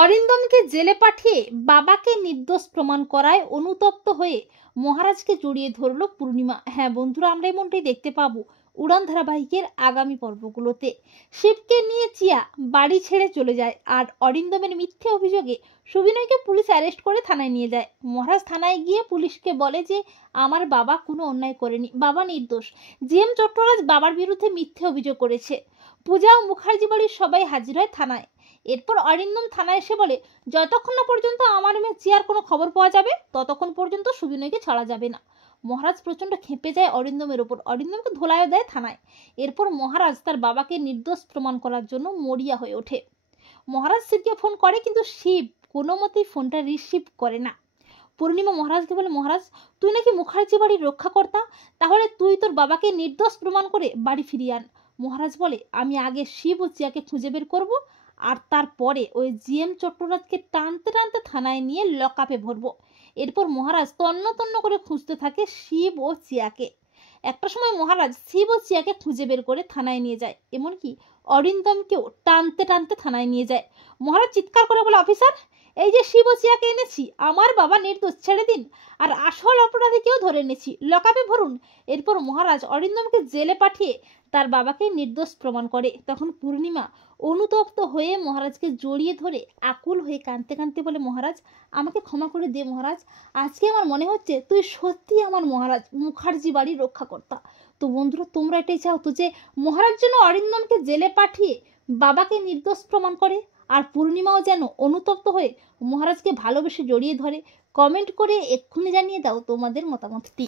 অরিন্দমকে জেলে পাঠিয়ে বাবাকে নির্দোষ প্রমাণ করায় অনুতপ্ত হয়ে মহারাজকে জড়িয়ে ধরল পূর্ণিমা। হ্যাঁ বন্ধুরা, আমরা এমনটাই দেখতে পাবো উড়ান ধারাবাহিকের আগামী পর্বগুলোতে। শিবকে নিয়ে চিয়া বাড়ি ছেড়ে চলে যায় আর অরিন্দমের মিথ্যে অভিযোগে সুবিনয়কে পুলিশ অ্যারেস্ট করে থানায় নিয়ে যায়। মহারাজ থানায় গিয়ে পুলিশকে বলে যে আমার বাবা কোনো অন্যায় করেনি, বাবা নির্দোষ। জিএম চট্টরাজ বাবার বিরুদ্ধে মিথ্যে অভিযোগ করেছে। পূজা ও মুখার্জি বাড়ির সবাই হাজির হয় থানায়। এরপর অরিন্দম থানায় এসে বলে যতক্ষণ না পর্যন্ত আমার মেয়ে চিয়ার কোনো খবর পাওয়া যাবে ততক্ষণ পর্যন্ত সুবিনয়কে ছাড়া যাবে না। মহারাজ প্রচন্ড খেপে যায় অরিন্দমের ওপর, অরিন্দমকে ধোলাইও দেয় থানায়। এরপর মহারাজ তার বাবাকে নির্দোষ প্রমাণ করার জন্য মরিয়া হয়ে ওঠে। মহারাজ শিবকে ফোন করে কিন্তু শিব কোনো মতেই ফোনটা রিসিভ করে না। পূর্ণিমা মহারাজকে বলে, মহারাজ তুই নাকি মুখার্জি বাড়ির রক্ষাকর্তা, তাহলে তুই তোর বাবাকে নির্দোষ প্রমাণ করে বাড়ি ফিরিয়ে আন। মহারাজ বলে আমি আগে শিব ও চিয়াকে খুঁজে বের করবো, আর তারপরে ওই জিএম চট্টরাজকে টানতে টানতে থানায় নিয়ে লকআপে ভরবো। এরপর মহারাজ তন্ন তন্ন করে খুঁজতে থাকে শিব ও চিয়াকে। একটা সময় মহারাজ শিব ও চিয়াকে খুঁজে বের করে থানায় নিয়ে যায়, এমনকি অরিন্দমকেও টানতে টানতে থানায় নিয়ে যায়। মহারাজ চিৎকার করে বলে, অফিসার এই যে শিব ও চিয়াকে এনেছি, আমার বাবা নির্দোষ, ছেড়ে দিন, আর আসল অপরাধীকেও ধরে এনেছি, লকআপে ভরুন। এরপর মহারাজ অরিন্দমকে জেলে পাঠিয়ে তার বাবাকে নির্দোষ প্রমাণ করে। তখন পূর্ণিমা অনুতপ্ত হয়ে মহারাজকে জড়িয়ে ধরে আকুল হয়ে কাঁদতে কাঁদতে বলে, মহারাজ আমাকে ক্ষমা করে দে মহারাজ, আজকে আমার মনে হচ্ছে তুই সত্যি আমার মহারাজ, মুখার্জি বাড়ির রক্ষাকর্তা। তো বন্ধুরা, তোমরা এটাই চাও তো যে মহারাজ যেন অরিন্দমকে জেলে পাঠিয়ে বাবাকে নির্দোষ প্রমাণ করে, আর পূর্ণিমাও যেন অনুতপ্ত হয়ে মহারাজকে ভালোবেসে জড়িয়ে ধরে? কমেন্ট করে এক্ষুনি জানিয়ে দাও তোমাদের মতামতটি।